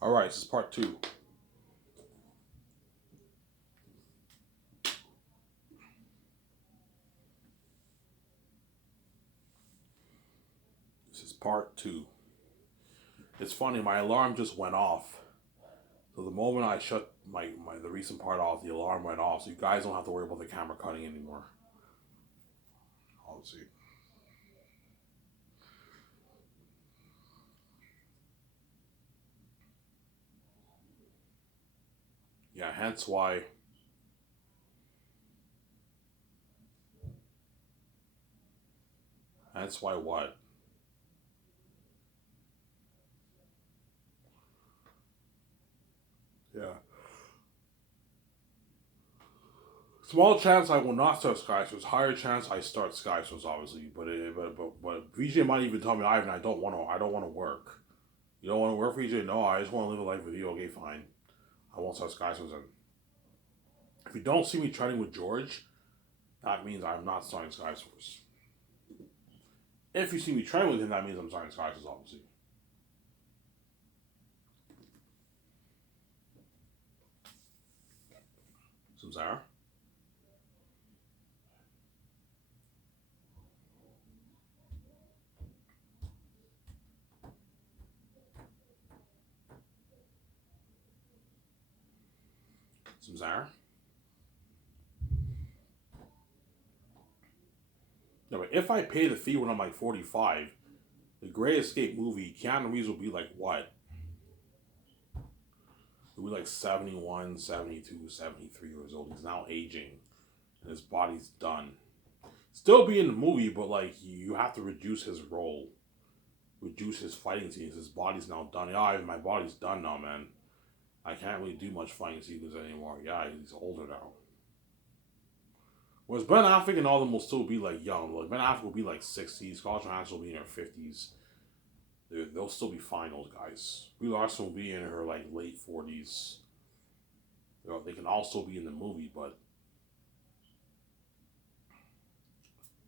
All right, this is part two. This is part two. It's funny, my alarm just went off. So the moment I shut the recent part off, the alarm went off. So you guys don't have to worry about the camera cutting anymore. Obviously. Yeah, hence why what? Yeah. Small chance I will not start Skyswords. Higher chance I start Skyswords, obviously. But VJ might even tell me, Ivan, I don't want to. I don't want to work. You don't want to work, VJ? No, I just want to live a life with you. Okay, fine. I won't start Skyswords. And if you don't see me training with George, that means I'm not starting Skyswords. If you see me training with him, that means I'm starting Skyswords, obviously. Samsara. Samsara. No, but if I pay the fee when I'm like 45, the Great Escape movie, Keanu Reeves will be like what? He'll be like 71, 72, 73 years old. He's now aging, and his body's done. Still be in the movie, but like you have to reduce his role, reduce his fighting scenes. His body's now done. Yeah, my body's done now, man. I can't really do much fighting scenes anymore. Yeah, he's older now. Whereas Ben Affleck and all of them will still be like young. Like Ben Affleck will be like 60s. Scarlett Johansson will be in her 50s. They'll still be fine, those guys. Brie Larson will be in her like late 40s. You know, they can also be in the movie, but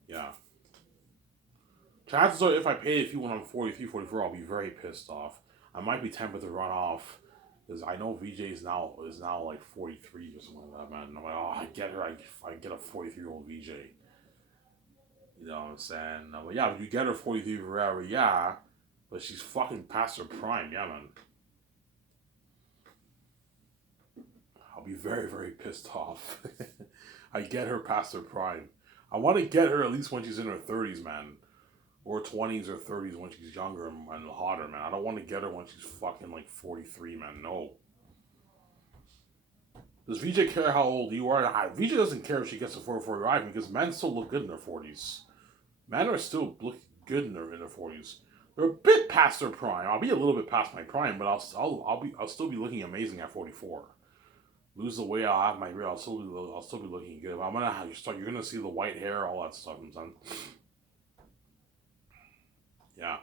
yeah. Chances are, if I pay a fee when I'm 43, 44, I'll be very pissed off. I might be tempted to run off because I know VJ is now like 43 or something like that, man. And I'm like, oh, I get her. I get a 43-year-old VJ. You know what I'm saying? But yeah, if you get her 43 forever, yeah. But she's fucking past her prime, yeah, man. I'll be very, very pissed off. I get her past her prime. I want to get her at least when she's in her 30s, man. Or 20s or 30s when she's younger and hotter, man. I don't want to get her when she's fucking like 43, man. No. Does VJ care how old you are? VJ doesn't care if she gets a 44 because men still look good in their 40s. Men are still look good in their 40s. They're a bit past their prime. I'll be a little bit past my prime, but I'll still be looking amazing at 44. Lose the weight, I'll have my real. I'll still be looking good. But I'm gonna have you start. You're gonna see the white hair, all that stuff, son. Yeah.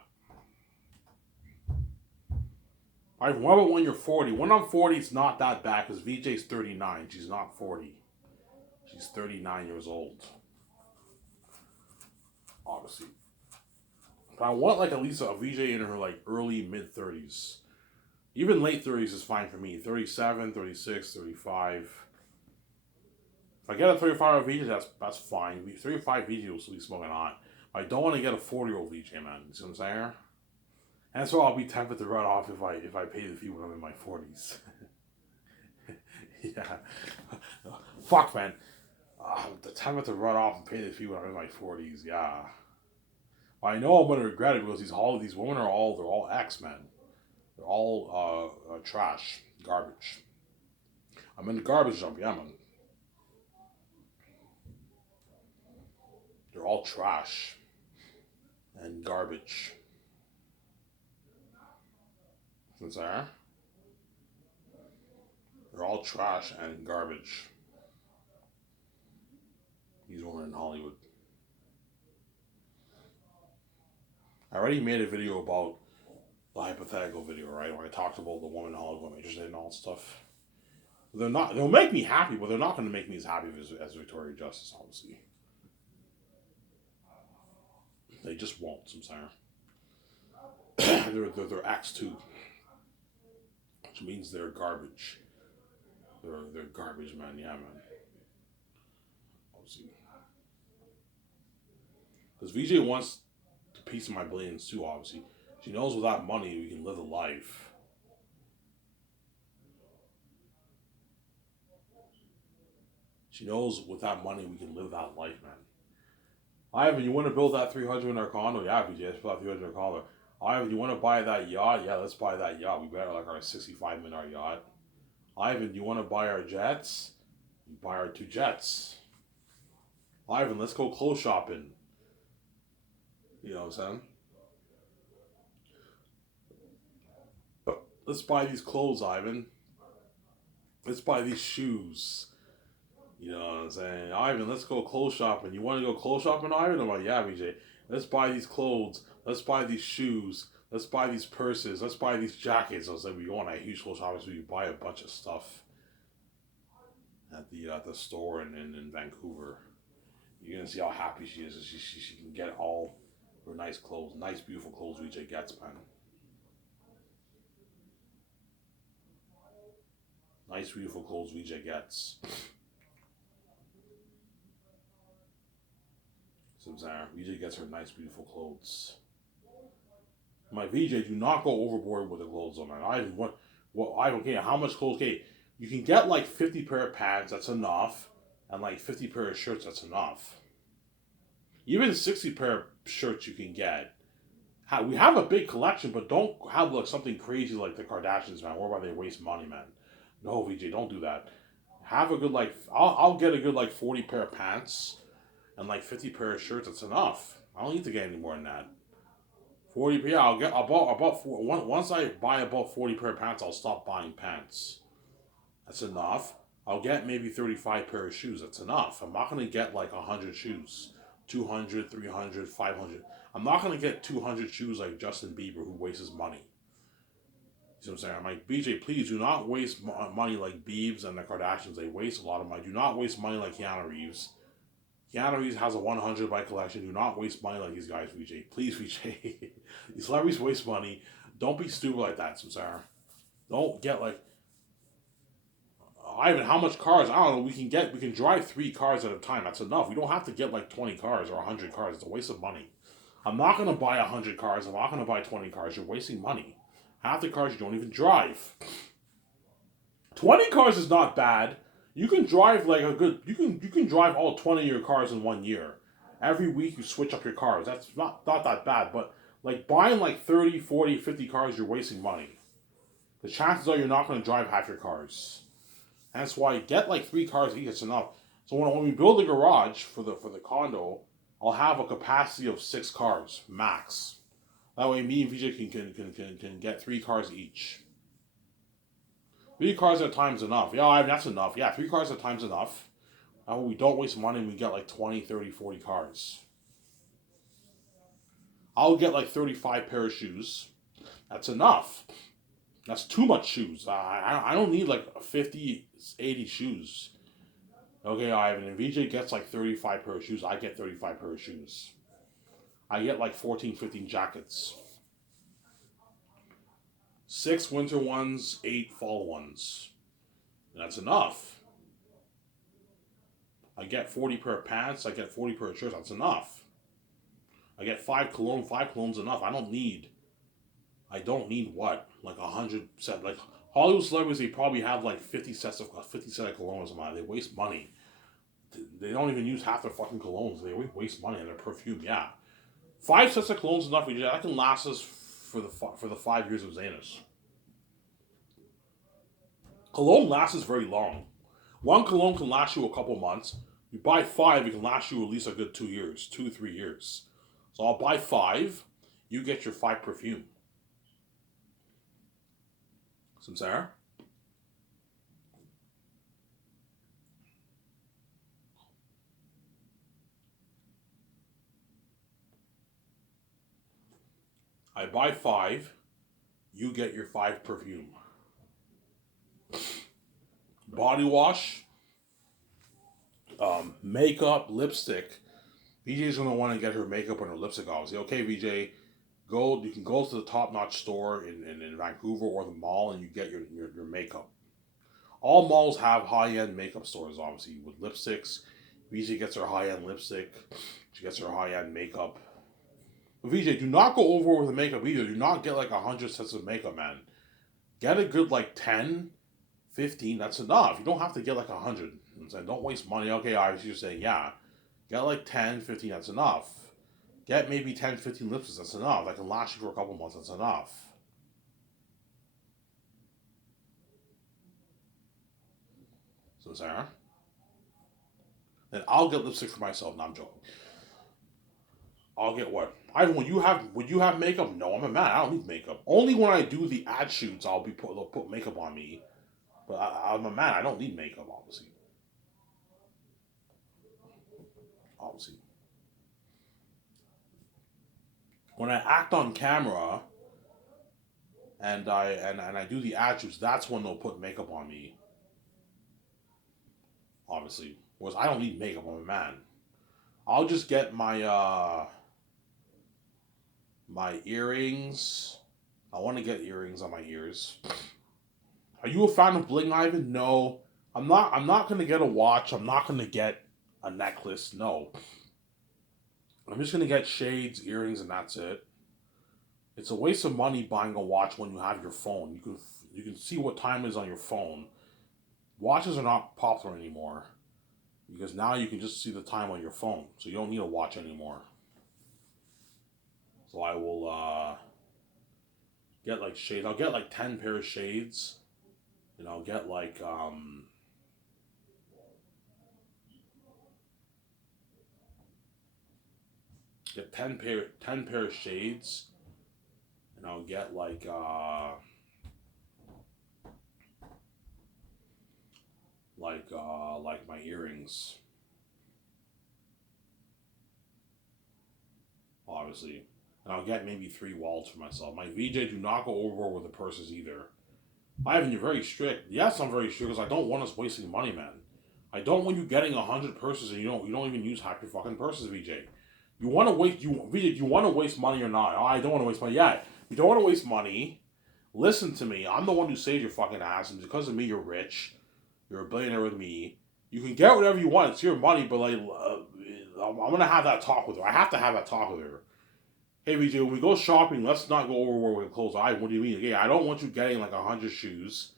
What about when you're 40? When I'm 40, it's not that bad because VJ's 39. She's not 40. She's 39 years old, obviously. But I want like at least a VJ in her like early mid 30s. Even late 30s is fine for me. 37, 36, 35. If I get a 35 VJ, that's fine. 35 VJ will still be smoking hot. I don't want to get a 40-year-old VJ, man. You see what I'm saying? And so I'll be tempted to run off if I pay the fee when I'm in my 40s. Yeah. Fuck, man. The tempted to run off and pay the fee when I'm in my 40s. Yeah. Well, I know I'm gonna regret it because these women they're all X-Men. They're all trash, garbage. I'm in the garbage dump, yeah, man. They're all trash and garbage. Since they're all trash and garbage. These women in Hollywood. I already made a video about the hypothetical video, right? Where I talked about the woman in Hollywood I'm interested in and all that stuff. They're not. They'll make me happy, but they're not going to make me as happy as Victoria Justice. Obviously, they just won't. I'm sorry. They're acts too. which means they're garbage. They're garbage, man. Yeah, man. Obviously, because VJ wants a piece of my billions too. Obviously, she knows without money we can live a life. She knows without money we can live that life, man. Ivan, you want to build that 300 in our condo? Yeah, VJ, let's build that 300 in our condo. Ivan, you want to buy that yacht? Yeah, let's buy that yacht. We better like our 65 million yacht. Ivan, you want to buy our jets? We buy our 2 jets. Ivan, let's go clothes shopping. You know what I'm saying? Let's buy these clothes, Ivan. Let's buy these shoes. You know what I'm saying? Ivan, let's go clothes shopping. You want to go clothes shopping, Ivan? I'm like, yeah, VJ. Let's buy these clothes. Let's buy these shoes. Let's buy these purses. Let's buy these jackets. I was like, we go on a huge clothes shopping, so we buy a bunch of stuff at the store in Vancouver. You're gonna see how happy she is. She can get all her nice clothes, nice beautiful clothes VJ gets, man. Nice beautiful clothes VJ gets. So VJ gets her nice beautiful clothes. My VJ, do not go overboard with the clothes on, man. I don't care how much clothes. Okay, you can get like 50 pair of pants. That's enough, and like 50 pair of shirts. That's enough. Even 60 pair of shirts you can get. We have a big collection, but don't have like something crazy like the Kardashians, man. Whereby they waste money, man. No, VJ, don't do that. Have a good like. I'll get a good like 40 pair of pants, and like 50 pair of shirts. That's enough. I don't need to get any more than that. 40, yeah, I'll get about once I buy about 40 pair of pants, I'll stop buying pants. That's enough. I'll get maybe 35 pair of shoes. That's enough. I'm not going to get like 100 shoes. 200, 300, 500. I'm not going to get 200 shoes like Justin Bieber who wastes money. You know what I'm saying? I'm like, BJ, please do not waste money like Biebs and the Kardashians. They waste a lot of money. Do not waste money like Keanu Reeves. Keanu Reeves has a 100 bike collection. Do not waste money like these guys, VJ. Please, VJ. These celebrities waste money. Don't be stupid like that, Samsara. Don't get like Ivan. How much cars? I don't know. We can drive 3 cars at a time. That's enough. We don't have to get like 20 cars or 100 cars. It's a waste of money. I'm not gonna buy 100 cars. I'm not gonna buy 20 cars. You're wasting money. Half the cars you don't even drive. 20 cars is not bad. You can drive like a good. You can drive all 20 of your cars in 1 year. Every week you switch up your cars. That's not that bad. But like buying like 30, 40, 50 cars, you're wasting money. The chances are you're not going to drive half your cars. And that's why get like 3 cars each. It's enough. So when we build a garage for the condo, I'll have a capacity of 6 cars max. That way, me and VJ can get 3 cars each. 3 cars at a time is enough. Yeah, I mean, that's enough. Yeah, 3 cars at a time is enough. We don't waste money and we get like 20, 30, 40 cars. I'll get like 35 pair of shoes. That's enough. That's too much shoes. I don't need like 50, 80 shoes. Okay, Ivan, and VJ gets like 35 pair of shoes. I get 35 pair of shoes. I get like 14, 15 jackets. 6 winter ones, 8 fall ones. That's enough. I get 40 pair of pants. I get 40 pair of shirts. That's enough. I get 5 cologne. 5 colognes enough. I don't need what? Like 100 set. Like Hollywood celebrities, they probably have like 50 sets of colognes. They waste money. They don't even use half their fucking colognes. They waste money on their perfume. Yeah, 5 sets of colognes enough. That can last us for the 5 years of Zanus. Cologne lasts us very long. 1 cologne can last you a couple months. You buy 5, it can last you at least a good 2 years, 2 3 years. So I'll buy 5. You get your 5 perfume. Samsara? I buy 5. You get your 5 perfume. Body wash, makeup, lipstick. VJ's gonna want to get her makeup and her lipstick, obviously. Okay, VJ, You can go to the top notch store in Vancouver or the mall, and you get your makeup. All malls have high end makeup stores, obviously, with lipsticks. VJ gets her high end lipstick. She gets her high end makeup. But VJ, do not go over with the makeup either. Do not get like 100 sets of makeup, man. Get a good like 10, 15. That's enough. You don't have to get like 100. I'm saying don't waste money. Okay, I was just saying, yeah. Get like 10, 15. That's enough. Get maybe 10, 15 lipsticks. That's enough. That can last you for a couple months. That's enough. So, Sarah. Then I'll get lipstick for myself. No, I'm joking. I'll get what? I would you have makeup? No, I'm a man. I don't need makeup. Only when I do the ad shoots, they'll put makeup on me. But I'm a man. I don't need makeup, obviously. Obviously. When I act on camera and I do the ad shoots, that's when they'll put makeup on me. Obviously. Whereas I don't need makeup. I'm a man. I'll just get my earrings. I want to get earrings on my ears. Are you a fan of bling, Ivan? No. I'm not gonna get a watch. I'm not gonna get a necklace. No. I'm just gonna get shades, earrings, and that's it. It's a waste of money buying a watch when you have your phone. You can see what time it is on your phone. Watches are not popular anymore because now you can just see the time on your phone, so you don't need a watch anymore. So I will get like shades. I'll get like 10 pair of shades, and I'll get like get 10 pair of shades, and I'll get like my earrings, obviously. And I'll get maybe 3 wallets for myself. My VJ, do not go overboard with the purses either. Ivan, you're very strict. Yes, I'm very strict because I don't want us wasting money, man. I don't want you getting 100 purses and you don't even use half your fucking purses, VJ. You want to waste VJ, you want to waste money or not? Oh, I don't want to waste money. Yeah, you don't want to waste money. Listen to me. I'm the one who saved your fucking ass, and because of me, you're rich. You're a billionaire with me. You can get whatever you want. It's your money, but like, I'm gonna have that talk with her. I have to have that talk with her. Hey, VJ, when we go shopping, let's not go overboard with clothes. What do you mean? Yeah, I don't want you getting like 100 shoes.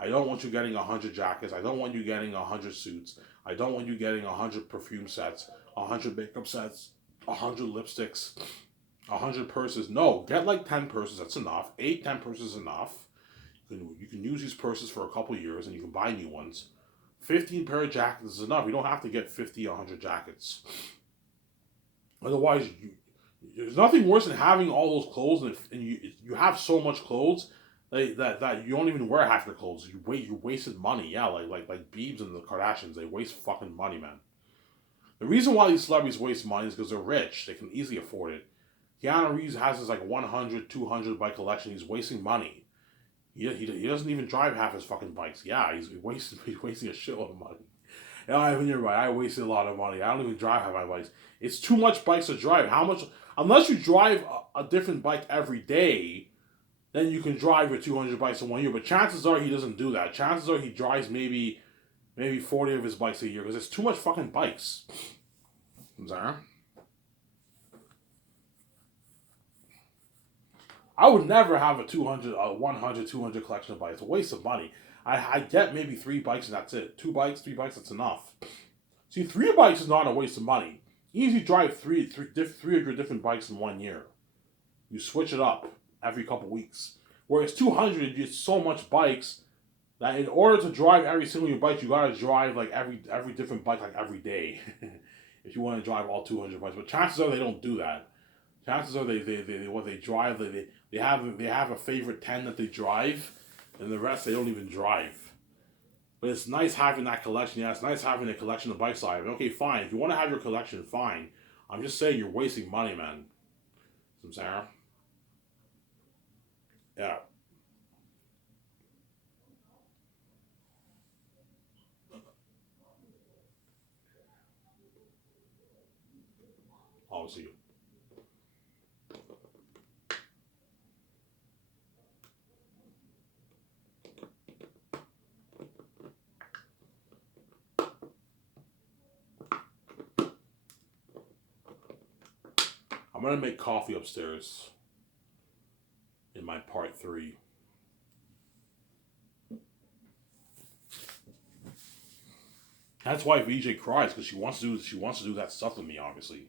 I don't want you getting 100 jackets. I don't want you getting 100 suits. I don't want you getting 100 perfume sets, 100 makeup sets, 100 lipsticks, 100 purses. No, get like 10 purses. That's enough. 8, 10 purses is enough. You can use these purses for a couple years, and you can buy new ones. 15 pair of jackets is enough. You don't have to get 50, 100 jackets. Otherwise, there's nothing worse than having all those clothes and you have so much clothes that you don't even wear half your clothes. You wasted money. Yeah, like Biebs and the Kardashians, they waste fucking money, man. The reason why these celebrities waste money is because they're rich. They can easily afford it. Keanu Reeves has his like 100, 200 bike collection. He's wasting money. He doesn't even drive half his fucking bikes. Yeah, he's wasting a shitload of money. Yeah, Ivan, you're right. I wasted a lot of money. I don't even drive half my bikes. It's too much bikes to drive. How much? Unless you drive a different bike every day, then you can drive your 200 bikes in 1 year. But chances are he doesn't do that. Chances are he drives maybe 40 of his bikes a year because it's too much fucking bikes. Sorry? I would never have a 200, 100, 200 collection of bikes. It's a waste of money. I get maybe 3 bikes and that's it. 2 bikes, 3 bikes, that's enough. See, 3 bikes is not a waste of money. Easy drive three of your different bikes in 1 year. You switch it up every couple weeks. Whereas 200, it's so much bikes that in order to drive every single your bike, you gotta drive like every different bike like every day. If you want to drive all 200 bikes, but chances are they don't do that. Chances are they what they drive they have a favorite 10 that they drive, and the rest they don't even drive. But it's nice having that collection. Yeah, it's nice having a collection of bikes. Okay, fine. If you want to have your collection, fine. I'm just saying you're wasting money, man. Some Sarah. Yeah, obviously. gonna make coffee upstairs in my part 3. That's why VJ cries, because she wants to do that stuff with me, obviously.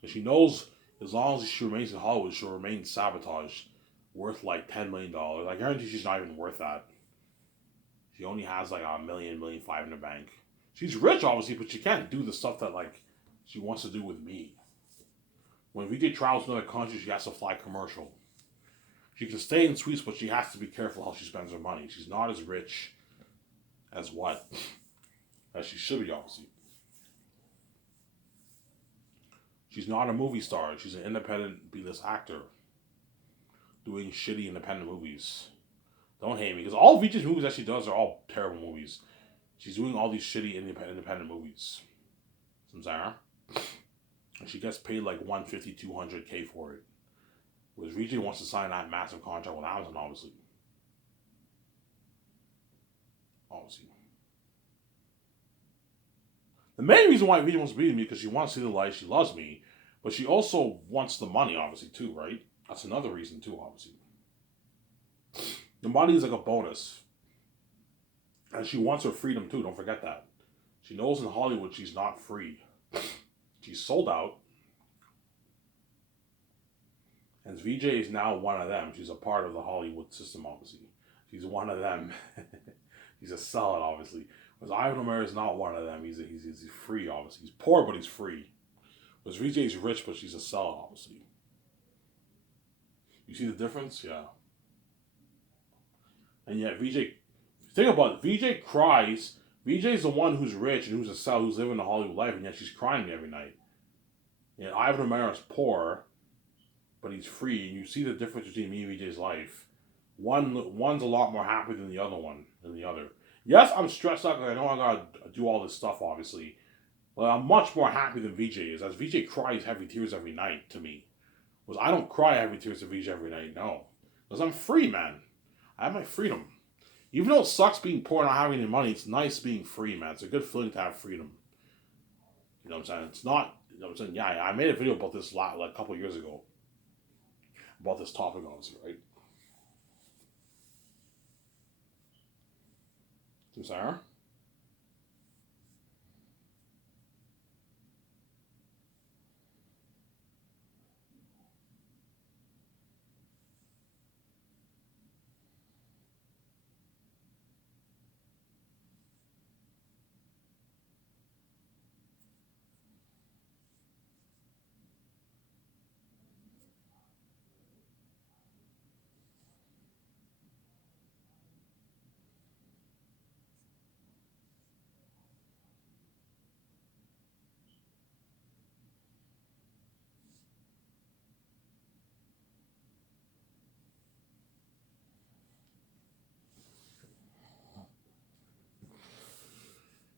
And she knows as long as she remains in Hollywood, she'll remain sabotaged, worth like $10 million. I guarantee she's not even worth that. She only has like a million five in the bank. She's rich, obviously, but she can't do the stuff that like she wants to do with me. When VJ travels to another country, she has to fly commercial. She can stay in suites, but she has to be careful how she spends her money. She's not as rich as what? As she should be, obviously. She's not a movie star. She's an independent B-list actor doing shitty independent movies. Don't hate me, because all VJ's movies that she does are all terrible movies. She's doing all these shitty independent movies. Samsara. And she gets paid like 150, 200K for it. Whereas VJ wants to sign that massive contract with Amazon, obviously. Obviously. The main reason why VJ wants to be with me is because she wants to see the light, she loves me, but she also wants the money, obviously, too, right? That's another reason, too, obviously. The money is like a bonus. And she wants her freedom, too, don't forget that. She knows in Hollywood she's not free. She's sold out. And VJ is now one of them. She's a part of the Hollywood system, obviously. She's one of them. He's a sellout, obviously. Whereas Ivan O'Mara is not one of them. He's free, obviously. He's poor, but he's free. Whereas VJ is rich, but she's a sellout, obviously. You see the difference? Yeah. And yet VJ, think about it. VJ cries. VJ is the one who's rich and who's a sellout, who's living the Hollywood life, and yet she's crying every night. And Ivan O'Mara is poor, but he's free. And you see the difference between me and VJ's life. One's a lot more happy than the other. Yes, I'm stressed out because I know I gotta do all this stuff, obviously. But I'm much more happy than VJ is. As VJ cries heavy tears every night to me. Whereas I don't cry heavy tears to VJ every night, no. Because I'm free, man. I have my freedom. Even though it sucks being poor and not having any money, it's nice being free, man. It's a good feeling to have freedom. You know what I'm saying? It's not, you know what I'm saying? Yeah, I made a video about this like a couple of years ago. About this topic, obviously, right? Sarah?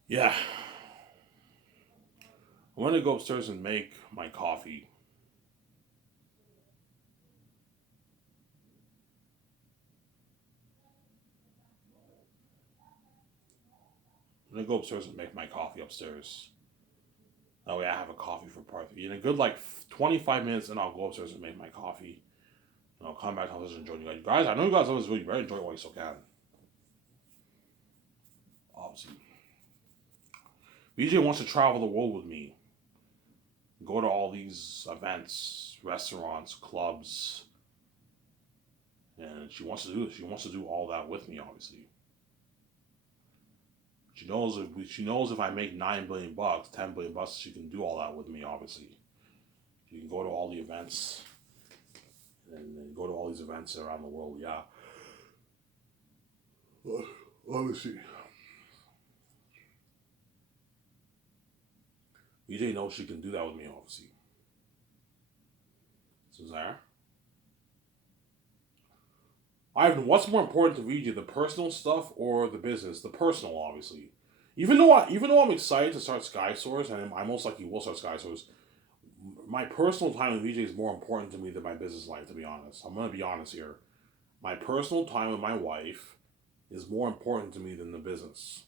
Yeah. I'm gonna go upstairs and make my coffee. I'm gonna go upstairs and make my coffee upstairs. That way I have a coffee for part 3. In a good like 25 minutes, and I'll go upstairs and make my coffee. And I'll come back to this and join you guys. Guys, I know you guys always really very enjoy it while you still can. Obviously. VJ wants to travel the world with me. Go to all these events, restaurants, clubs. And she wants to do this. She wants to do all that with me, obviously. She knows if I make $9 billion, $10 billion, she can do all that with me, obviously. She can go to all the events and go to all these events around the world, yeah. Obviously. VJ knows she can do that with me, obviously. So there. Ivan, what's more important to VJ, the personal stuff or the business? The personal, obviously. Even though I'm excited to start Sky Source, and I most likely will start Sky Source, my personal time with VJ is more important to me than my business life, to be honest. I'm going to be honest here. My personal time with my wife is more important to me than the business,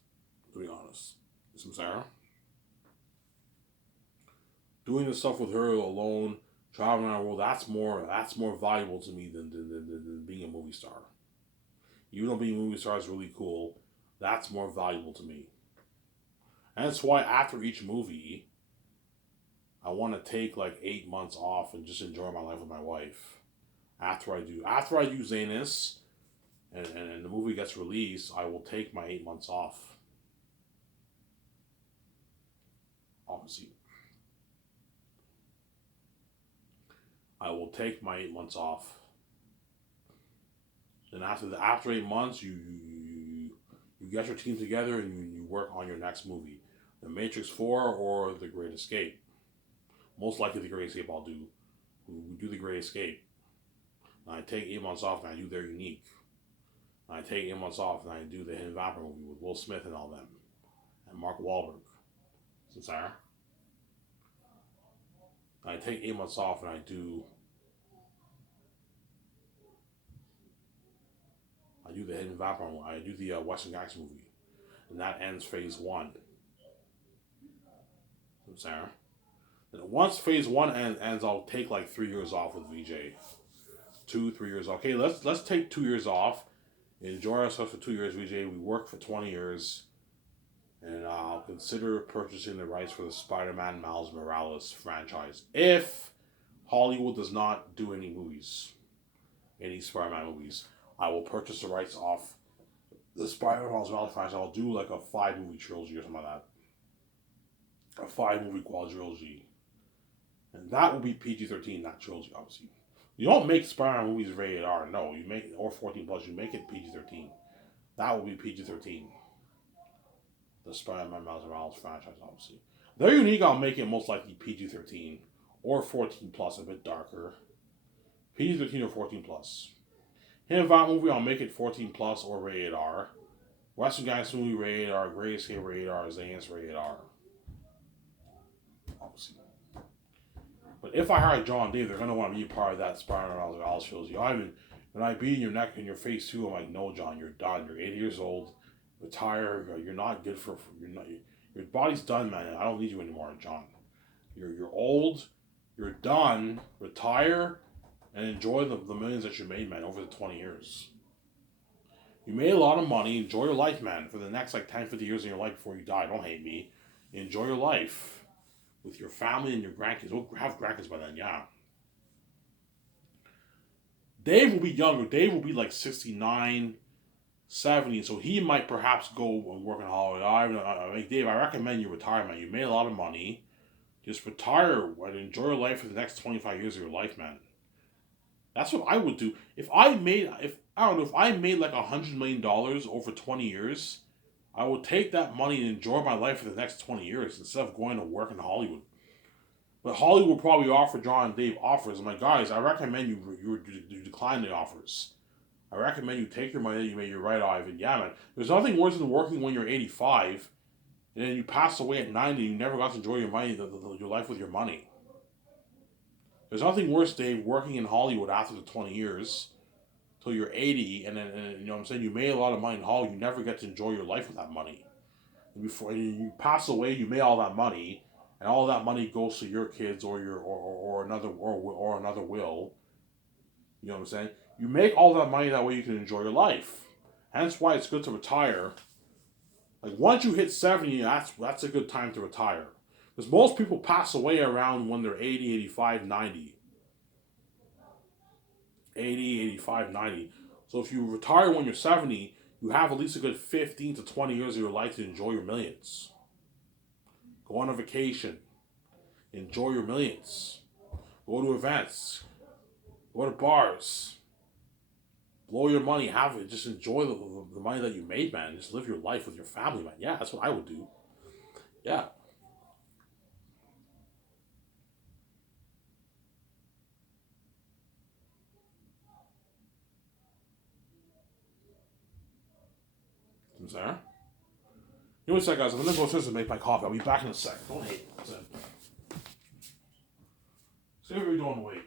to be honest. Some Sarah? Doing the stuff with her alone, Traveling around the world, that's more valuable to me than being a movie star. Even though being a movie star is really cool, that's more valuable to me. And that's why after each movie, I want to take like 8 months off and just enjoy my life with my wife. After I do Zanus and the movie gets released, I will take my 8 months off. Obviously, I will take my 8 months off. Then after 8 months, you get your team together and you work on your next movie, The Matrix 4 or The Great Escape. Most likely, The Great Escape. I'll do. We do The Great Escape. And I take 8 months off and I do They're Unique. And I take 8 months off and I do the Hidden Vampire movie with Will Smith and all them, and Mark Wahlberg. Sarah. I take 8 months off and I do the Hidden Vampire movie. I do the Western Gangster movie, and that ends phase one. Sarah. And once phase one ends, I'll take like 3 years off with VJ. 2, 3 years. Okay, let's take 2 years off. Enjoy ourselves for 2 years, VJ. We worked for 20 years. And I'll consider purchasing the rights for the Spider-Man Miles Morales franchise if Hollywood does not do any Spider-Man movies. I will purchase the rights off the Spider-Man Miles Morales franchise. I'll do like a 5-movie trilogy or something like that. A 5-movie quadrilogy. And that will be PG-13, not trilogy, obviously. You don't make Spider-Man movies rated R, no. You make or 14 plus. You make it PG-13. That will be PG-13. The Spider-Man Miles Morales franchise, obviously. They're Unique. I'll make it most likely PG-13 or 14 plus, a bit darker. PG-13 or 14 plus. Hidden Vampire movie, I'll make it 14 plus or rated R. Western Gangster movie rated R. Great Escape rated R. Zanus rated R. Obviously. But if I hire John Dave, they're gonna want to be a part of that Spider-Man Miles Morales trilogy. When I beat in your neck and your face too, I'm like, no, John, you're done. You're 80 years old. Retire. You're not good for. You're not. Your body's done, man. I don't need you anymore, John. You're old. You're done. Retire, and enjoy the millions that you made, man, over the 20 years. You made a lot of money. Enjoy your life, man, for the next like 10, 50 years in your life before you die. Don't hate me. Enjoy your life with your family and your grandkids. We'll have grandkids by then, yeah. Dave will be younger. Dave will be like 69, 70, so he might perhaps go and work in Hollywood. Dave, I recommend you retire, man. You made a lot of money. Just retire and enjoy your life for the next 25 years of your life, man. That's what I would do. If I made like $100 million over 20 years, I would take that money and enjoy my life for the next 20 years instead of going to work in Hollywood. But Hollywood will probably offer John and Dave offers. I'm like, guys, I recommend you decline the offers. I recommend you take your money that you made. You're right, Ivan. Yeah, man. There's nothing worse than working when you're 85, and then you pass away at 90. You never got to enjoy your money, your life with your money. There's nothing worse, Dave, working in Hollywood after the 20 years till you're 80, and then you know what I'm saying. You made a lot of money in Hollywood. You never get to enjoy your life with that money. And before you pass away, you made all that money, and all that money goes to your kids or another will. You know what I'm saying? You make all that money that way you can enjoy your life. Hence why it's good to retire. Like once you hit 70, that's a good time to retire. Because most people pass away around when they're 80, 85, 90. 80, 85, 90. So if you retire when you're 70, you have at least a good 15 to 20 years of your life to enjoy your millions. Go on a vacation. Enjoy your millions. Go to events. Go to bars. Blow your money, have it. Just enjoy the money that you made, man. Just live your life with your family, man. Yeah, that's what I would do. Yeah. I'm sorry. You know what, guys? I'm gonna go upstairs and make my coffee. I'll be back in a second. Don't hate. See what we're doing. Wait.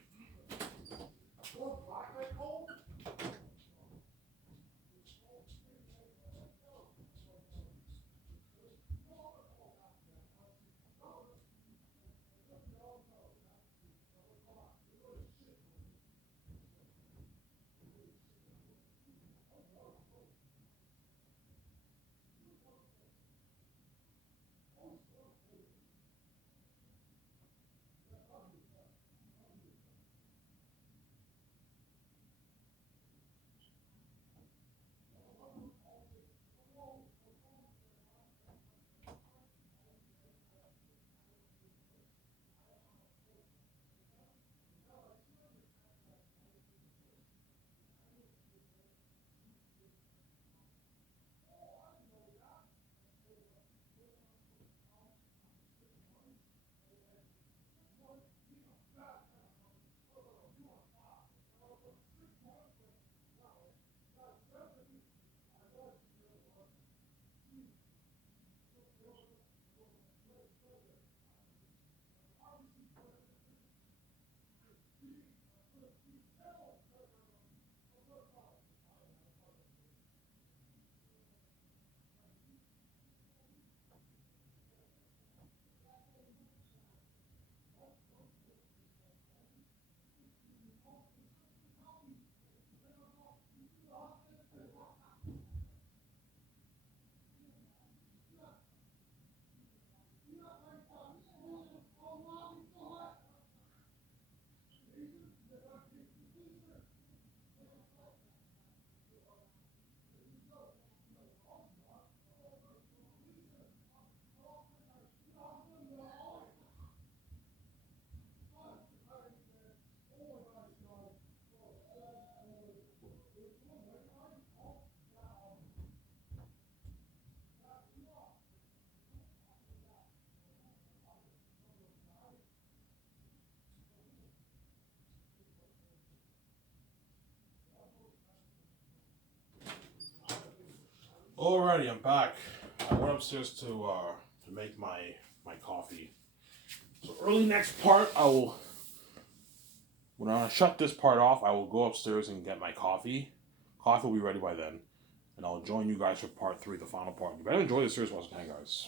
Alrighty, I'm back. I went upstairs to make my coffee. So early next part, I will when I shut this part off, I will go upstairs and get my coffee. Coffee will be ready by then, and I'll join you guys for part three, the final part. You better enjoy the series once again, guys.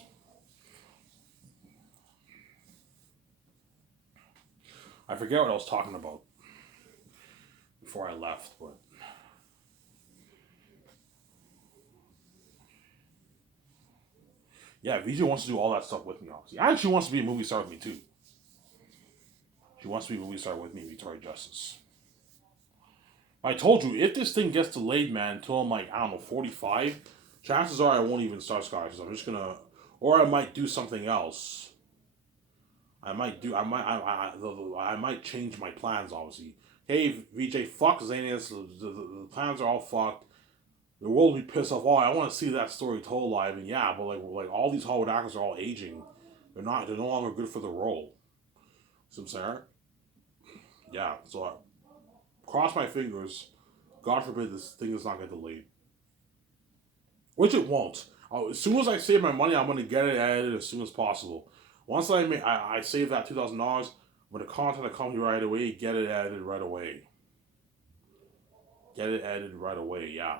I forget what I was talking about before I left, but yeah, VJ wants to do all that stuff with me, obviously. And she wants to be a movie star with me too. She wants to be a movie star with me, Victoria Justice. I told you, if this thing gets delayed, man, until I'm like, I don't know, 45, chances are I won't even start Sky, because I'm just gonna, or I might do something else. I might change my plans, obviously. Hey, VJ, fuck Xanius, the plans are all fucked. The world will be pissed off. Oh, I want to see that story told live, and yeah, but like all these Hollywood actors are all aging. They're no longer good for the role. See what I'm saying? Yeah, so cross my fingers. God forbid this thing does not get delayed. Which it won't. As soon as I save my money, I'm going to get it edited as soon as possible. Once I save that $2,000, I'm going to contact the company right away, get it edited right away. Get it edited right away, yeah.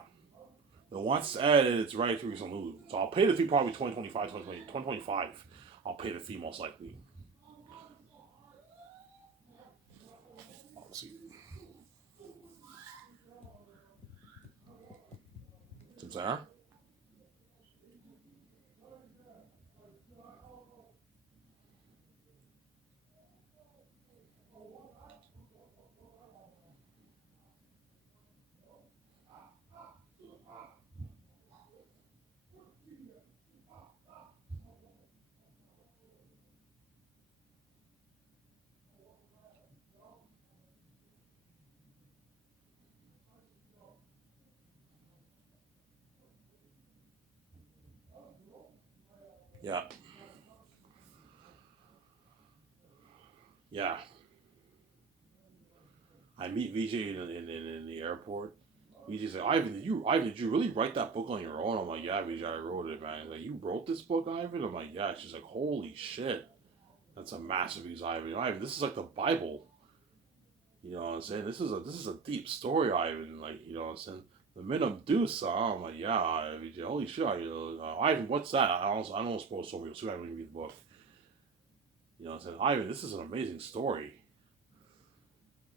Then once it's edited, it's ready to be salute. So I'll pay the fee probably 2025. I'll pay the fee most likely. Let's see. Some Sarah? Yeah. Yeah. I meet VJ in the airport. VJ's like, Ivan, did you really write that book on your own? I'm like, yeah, VJ, I wrote it, man. He's like, you wrote this book, Ivan? I'm like, yeah. She's like, holy shit. That's a masterpiece, Ivan. Ivan, this is like the Bible. You know what I'm saying? This is a deep story, Ivan. Like, you know what I'm saying? The Minimum Deuce, I'm like, yeah, VJ, holy shit. Ivan, what's that? I don't suppose so. Soon I read the book. You know what I'm saying? Ivan, this is an amazing story.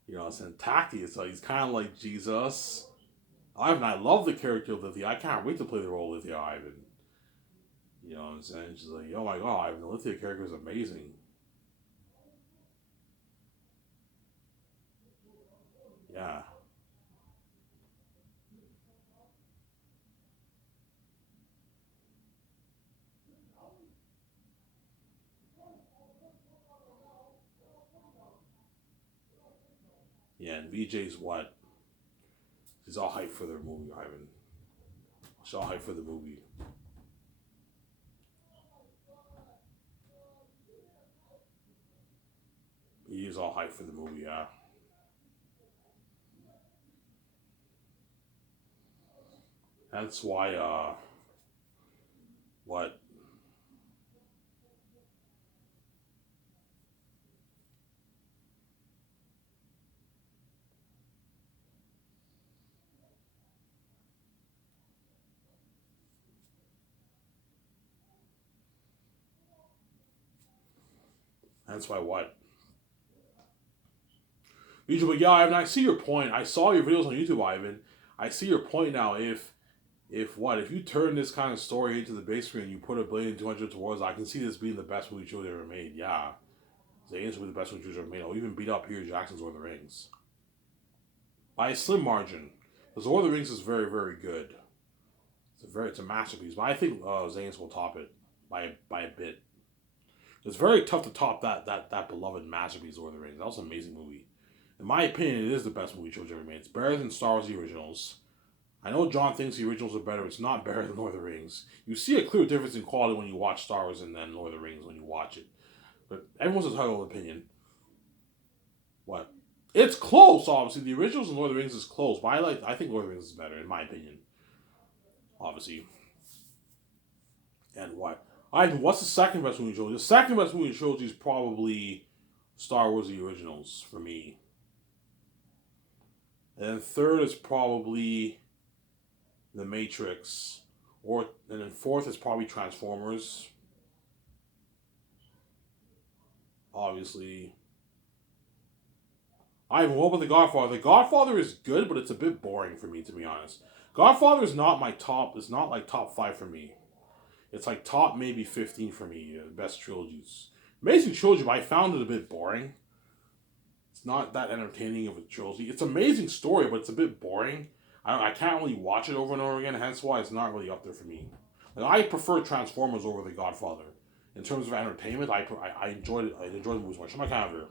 You know what I'm saying? Tacky, so he's kind of like Jesus. Ivan, I love the character of Lithia. I can't wait to play the role of Lithia, Ivan. You know what I'm saying? She's like, oh my god, Ivan, the Lithia character is amazing. Yeah. Yeah, and VJ's what? He's all hyped for their movie, Ivan. She's all hyped for the movie. He is all hyped for the movie, yeah. That's why, what? That's why what? VJ, but yeah, Ivan, I see your point. I saw your videos on YouTube, Ivan. I see your point now. If you turn this kind of story into the big screen, you put $1,200,000,000 towards, I can see this being the best movie trilogy ever made. Yeah, Zane's will be the best movie trilogy ever made. I'll even beat up Peter Jackson's Lord of the Rings by a slim margin. Because Lord of the Rings is very, very good. It's a masterpiece. But I think Zane's will top it by a bit. It's very tough to top that beloved masterpiece, Lord of the Rings. That was an amazing movie. In my opinion, it is the best movie trilogy ever made. It's better than Star Wars the originals. I know John thinks the originals are better. It's not better than Lord of the Rings. You see a clear difference in quality when you watch Star Wars and then Lord of the Rings when you watch it. But everyone's entitled to opinion. What? It's close, obviously. The originals and Lord of the Rings is close, but I think Lord of the Rings is better, in my opinion. Obviously. And what? What's the second best movie trilogy? The second best movie trilogy is probably Star Wars: The Originals for me. And then third is probably The Matrix, and then fourth is probably Transformers. Obviously, what about The Godfather? The Godfather is good, but it's a bit boring for me, to be honest. Godfather is not my top. It's not like top five for me. It's like top maybe 15 for me. Best trilogies. Amazing trilogy, but I found it a bit boring. It's not that entertaining of a trilogy. It's an amazing story, but it's a bit boring. I can't really watch it over and over again. Hence why it's not really up there for me. Like, I prefer Transformers over The Godfather. In terms of entertainment, I enjoyed it. I enjoyed the movies much. I'm not kind of here.